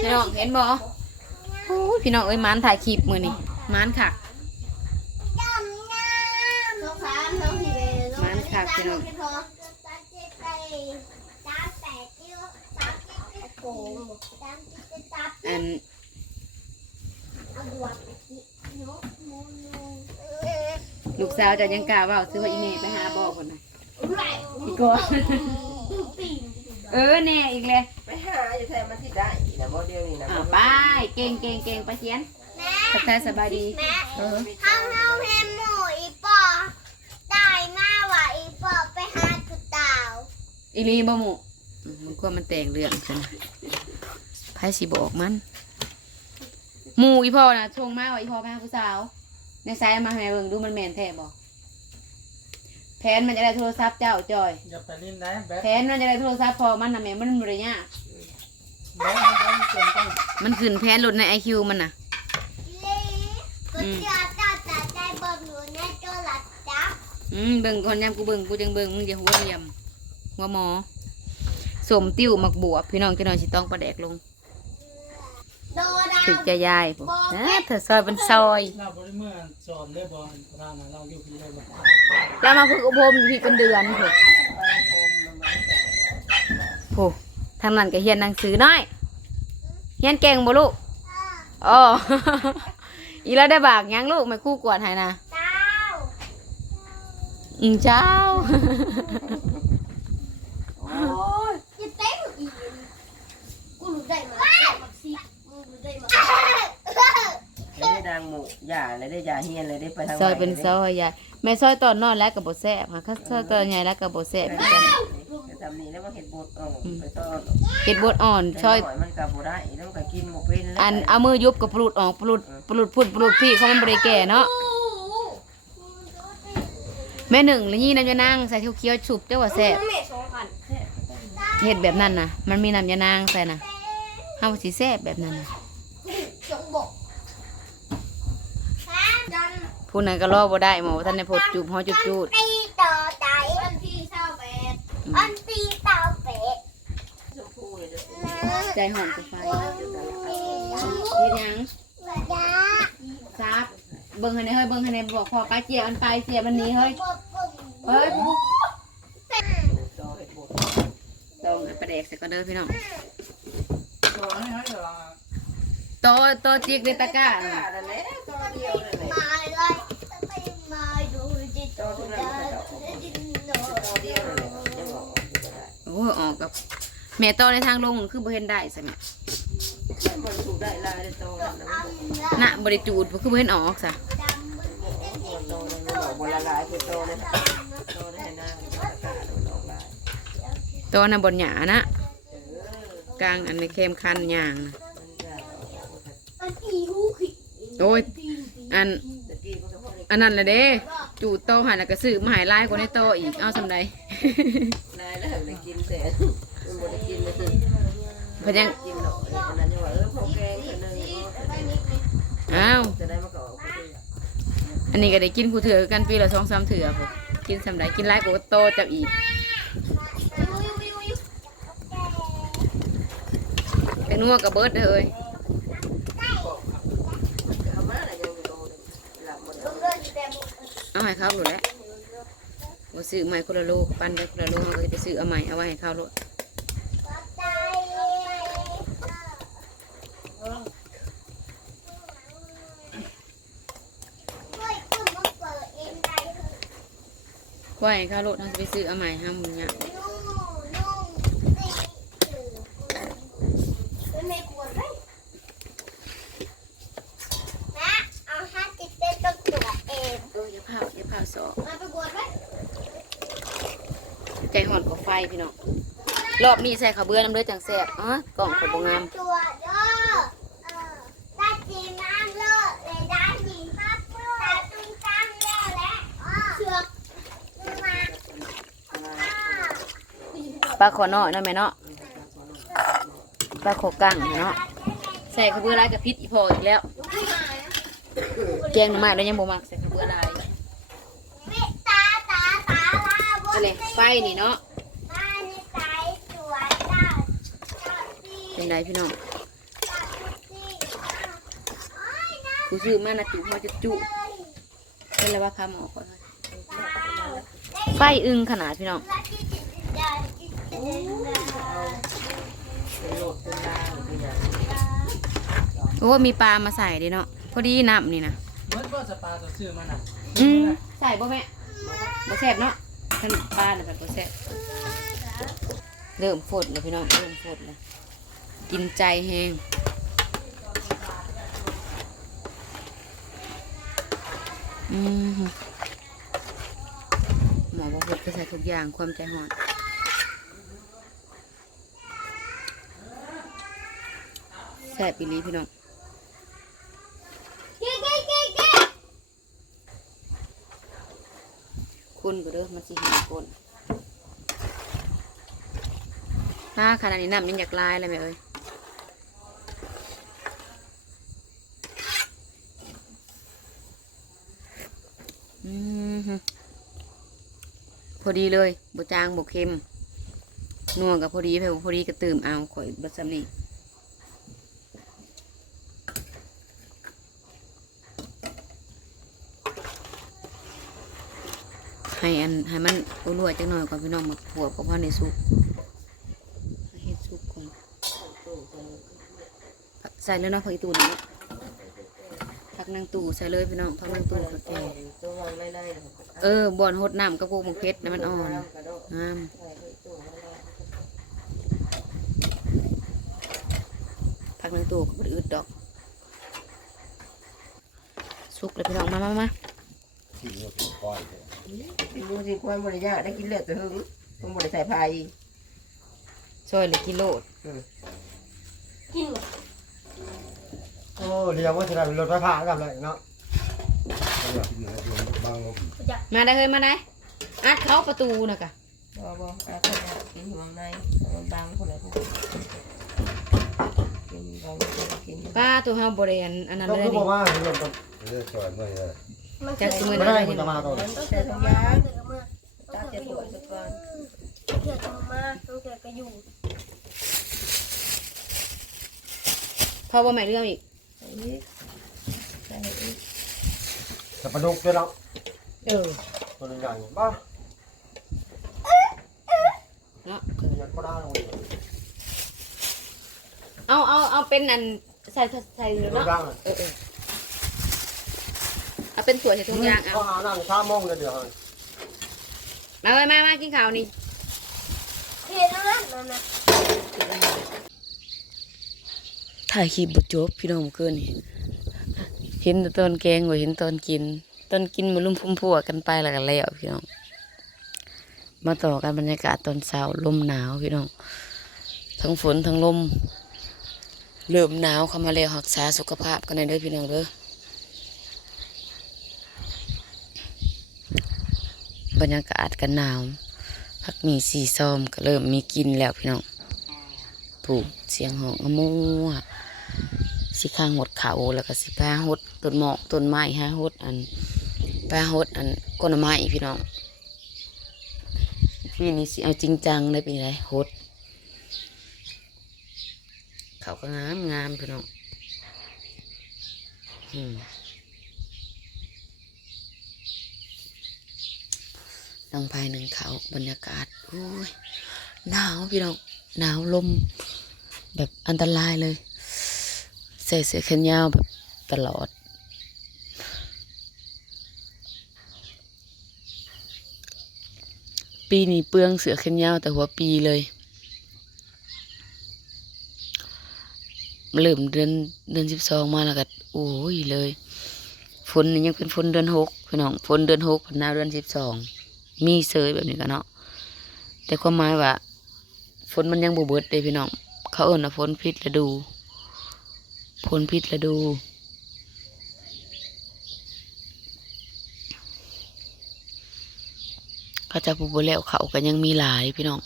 พี่น้องเห็นบ่โอ้ยพี่น้องเอ้ยมันถ่ายคลิปมือนี่มันค่ะมันค่ะพี่น้องอันลูกสาวจะยังกล้าว่าซื้อว่าอีเมย์ไปหาบอกคนไหนอีกก่อนแน่อีกเลยไปหาอยู่แถวมันที่ได้นะโมเดลนี่นะไปเก่งไปเชียนทักทายสบายดีเขาเห็นหมูอีปอได้มาว่าอีปอไปหาจุดดาวอีลีบ่หมูมันกลัวมันแต่งเรื่องใช่ไหมไพ่สีบอกมันหมูอีพ่อนะชงมากว่าอีพ่อไปหาผู้สาวในไซส์มาให้เบิ่งดูมันแมนแท้บ่แผนมันจะได้โทรศัพท์เจ้าจอยอย่าไปลิ้นนะแบทแผนมันจะได้โทรศัพท์พอมันนะแม่มันบริยากมันขึ้นแผนหลุดใน IQ มันน่ะก็จะใจเบิ่งอยู่ในโทรศัพท์เบิ่งคนยำกูเบิ่งกูจังเบิ่งมึงจะหัวเรียมหัวหมอสมติ้วหมักบวบพี่น้องจะนอนชิต้องประแดกลงถึกจะยายผมเธอซอยเป็นซอยเราบริเมื่อสอนได้บอลร้านเราอยู่ที่ได้บอลแล้วมาฝึกอบรมพี่เป็นเดือนถูกโหทางนั้นก็เฮียนหนังสือน้อยเฮียนเก่งบ่ลูกอ๋ออีแล้วได้บากยังลูกไม่คู่กวดให้นะเจ้าโอ้ยจะเต้นอีกกูรู้ได้มาสิมึงรู้ได้มาได้ดังหมูหย่าเลยได้ยาเฮียนเลยได้ไปทางซอยเป็นซอยใหญ่แม่ซอยตอนนอนแล้วกับบดแซ่บค่ะข้าซอยตอนใหญ่แล้วกับบดแซ่บทำนี้แล้วว่าเห็ดบดไปตอน เห็ดบดอ่อนซอยมันกับบ่ได้แล้วก็กินหมกเป็นอันเอามือยุบกับปลุดออกปลุดพุ่นปลุดพี่เขามันบริแก่เนาะแม่หนึ่งแล้วนี่น้ำยานางใส่เคี้ยวฉุบเจ้าว่าแซ่บเห็ดแบบนั้นนะมันมีน้ำยานางใส่นะห้ามสีแซ่บแบบนั้นนะผู้นั้นก็รอบ่ได้หมอท่านในพดจูบหอจุดตีต่อใจอันที่เศร้าเป็ดอันตีต่อเป็ดใจหอมกับไฟเฮ็ดยังซับเบิ่งให้ในเฮ้ยเบิ่งให้ในบอกพอป้าเจียอันไปเสียมันนี้เฮ้ยต้องประเดกใส่ก็เด้อพี่น้องโตจิกในตะกร้าโอ้ออกกับแม่โตในทางลงคือบ่เห็นได้ใช่ไหมน่ะบริจูดคือบ่เห็นออกซะโตน่ะบนหยานะกลางอันไม่เข้มคันอย่างนะโอ้ยอันนั้นเลยเด้จูดโตหันแล้วก็ซื้อมาหายลายกว่าในโตอีกเอาสำใดลายแล้วเลยกินเสร็จมันบ่ได้กินเลยคือพยังกินหรอกอันนั้นยังว่าพอแกงคนนึงอ้าวจะได้มาก่ออันนี้ก็ได้กินกูเถื่อกันปีละ2-3เถื่อผมกินสำใดกินลายกูโตจับอีกเป็นนัวกับเบิร์ดเลยเอาให้เขาหลุดแล้วว่าซื้อใหม่คนละโลปั้นไปคนละโลเขาก็จะซื้อเอาใหม่เอาไว้ให้เขาหลุดไว้ให้เขาหลุดเขาจะไปซื้อเอาใหม่ห้ามมึงเนี่ยอย่าเผาสอบใจห่อนกว่าไฟพี่น้องรอบนี้ใส่ข้าวเบื่อน้ำเลือดจังแซ่บกล่องขบงามปลาขอเนาะนั่นไหมเนาะปลาขอกั้งเนาะใส่ข้าวเบื่อลายกับพิษอีพออีกแล้วแกงหน่อไม้แล้วยังบ่มักใส่ข้าวเบื่อลายอะไรไฟนี่เนาะเป็นไรพี่น้อง กูซื้อมานะจุหัวจะจุเป็นอะไรวะพาหมอก่อนไฟอึงขนาดพี่น้อง เป็นโหลดเป็นลางเป็นอย่าง โอ้มีปลามาใส่ดิเนาะพอดีน้ำนี่นะ เมื่อว่าจะปลาตัวซื้อมาน่ะ ใส่บ่แม่บ่แซ่บเนาะท่านปลาเนี่ยแบบบ่แซ่บเริ่มฝดเลยพี่น้องเริ่มฝดเลยกินใจแห้งหมอบอกว่าจะใส่ทุกอย่างความใจหอนแซ่บอีหลีพี่น้องคุณก็เด้อมาสิเห็นคนถ้าขนาดนี้น้ำยังอยากลายเลยแม่เอ้ยพอดีเลยบจางบเค็มนัวกับพอดีพอดีก็ตื่มเอาข่อยบัดซ้ำนี่ให้มันรั่วจังหน่อยก่อนพี่น้องมาผัวกับพ่อในซุปเฮ็ดซุปก่อนใส่เลยเนาะผักอีตูนนี่ผักนางตู่ใส่เลยพี่น้องผักนางตู่กับแก ตัววางไล่ๆ บ่อนหดน้ำกับพวกมังเพชรนะมันอ่อนงามผักนางตู่ก็บ่ได้อึดดอกซุปเลยพี่น้องมาดูสิควายบริยาได้กินเลือดตัวหึงต้องบริใส่พาย ซอยเลยกิโลด โอ้เรียกว่าจะได้รถไฟฟ้ากับอะไรเนาะ มาได้เฮ้ยมาได้อัดเขาประตูนะกะ บ่อาคนนี้กินห่วงในมันบางคนไหนพวกกินบางคนกิน ป้าตัวเฮาบริเวณอันนั้น ต้อง เลย พูด นี่ ว่าเรื่อง เลือกสวยเมื่อยเลย จากสมือ ไม่ นั้น ได้ เลย คุณ นี่ จะมาตัว มันต้องเจอทุกอย่างตาเจ็บปวดสักก่อน เกิดมาต้องเกิดก็อยู่ พอบ่ใหม่เรื่องอีก จะประดุกด้วยแล้ว ตัวใหญ่บ้า เนาะ อยากก็ได้เลย เอาเป็นอันใส่เนาะเอาเป็นถั่วใส่ทุกอย่างเอา เขาหานั่งข้ามมองเลยเดี๋ยว มาเลยมากินข้าวนี่ เห็นแล้วนั่นน่ะ ถ่ายคลิปบจบพี่น้องเมื่อคืนนี่เห็นแต่ตอนแกงว่าเห็นตอนกินมาลุ่มพุ่มพัวกันไปแล้วกันแล้วพี่น้องมาต่อกันบรรยากาศตอนเช้าลมหนาวพี่น้องทั้งฝนทั้งลมเริ่มหนาวเข้ามาแล้วรักษาสุขภาพกันในเด้อพี่น้องเด้อบรรยากาศกันหนาวพักมีสีซ้อมก็เริ่มมีกินแล้วพี่น้องผูกเสียงหองมัวสิข้างหดเขาแล้วก็สิพาหดต้นหมอกต้นไม้ฮะหดอันพาหดอันก้นไม้พี่น้องพี่นี่สิเอาจริงจังเลยเป็นไรหดเขาก็งามพี่น้องดังภายหนึ่งเขาบรรยากาศโอ้ยหนาวพี่น้องหนาวลมแบบอันตรายเลยใส่เสื้อแขนยาวแบบตลอดปีนี้เปลืองเสื้อแขนยาวแต่หัวปีเลยเริ่มเดือน12มาแล้วก็โอ้ยเลยฝนนี่ยังเป็นฝนเดือน6พี่น้องฝนเดือน6หนาวเดือน12มีเสยแบบนี้กันเนาะแต่ความหมายว่าฝนมันยังบ่เบิดเลยพี่น้องเขาเอิ้นว่าฝนพิษฤดูเขาจะผู้บ่แล้วเขาก็ยังมีหลายพี่น้อง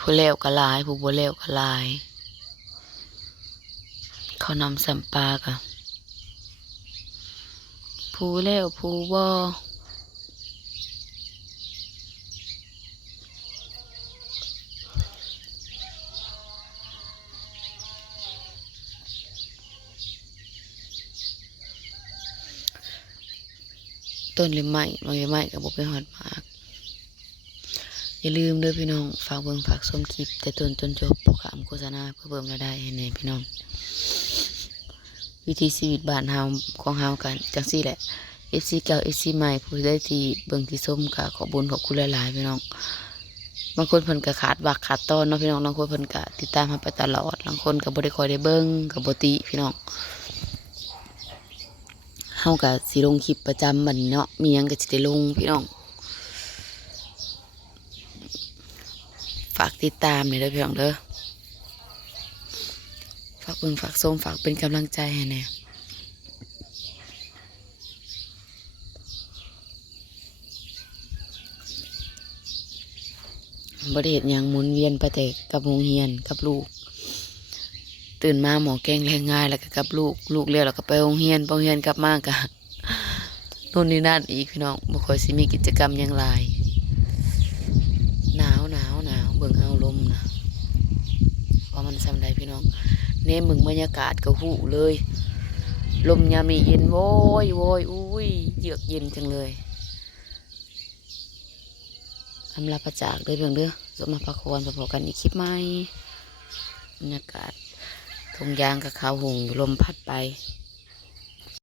ผู้แล้วก็หลายผู้บ่แล้วก็หลายเขานำสัมปากะผู้แล้วผู้บ่ ต้นเลยไหม้บางไหม้กับบ่ไปหอดมากอย่าลืมเด้อพี่น้องฝากเบิ่งฝากชมคลิปแต่ต้นจนจบโปรแกรมโฆษณาเพื่อเพิ่มรายได้ให้แน่พี่น้องวิธีชีวิตบ้านเฮาของเฮากันจังซี่แหละ FC เก่า FC ใหม่ผู้ได้ที่เบิ่งที่ส้มก็ขอบุญขอบคุณหลายๆพี่น้องบางคนเพิ่นก็ขาดวักขาดตอนเนาะพี่น้องบางคนเพิ่นก็ติดตามเฮาไปตลอดบางคนก็บ่ได้คอยได้เบิ่งก็บ่ติพี่น้องเฮาก็สิลงคลิปประจำบัดนี้เนาะมีหยังก็สิได้ลงพี่น้องฝากติดตามหน่อยเด้อพี่น้องเด้อฝากเบิ่งฝากชมฝากเป็นกำลังใจให้แน่บ่ได้เฮ็ดหยังหมุนเวียนไปแต่กับโรงเรียนกับลูกตื่นมาหมอแกงแรงง่ายแล้วก็กับลูกเลี้ยวแล้วก็ไปโรงเรียนกลับมาก็นู่นนี่นั่นอีกพี่น้องบ่ค่อยสิมีกิจกรรมหยังหลายหนาวเบิ่งเอาลมนะว่ามันซำใดพี่น้องแน่มึงบรรยากาศก็ฮู้เลยลมยามนี้เย็นโวยอุ้ยเยือกเย็นจังเลยอำลาพระจากเด้อเพียงเด้อสมมาพักควรพบกันอีกคลิปใหม่บรรยากาศทุ่งยางกับขาวหงลมพัดไป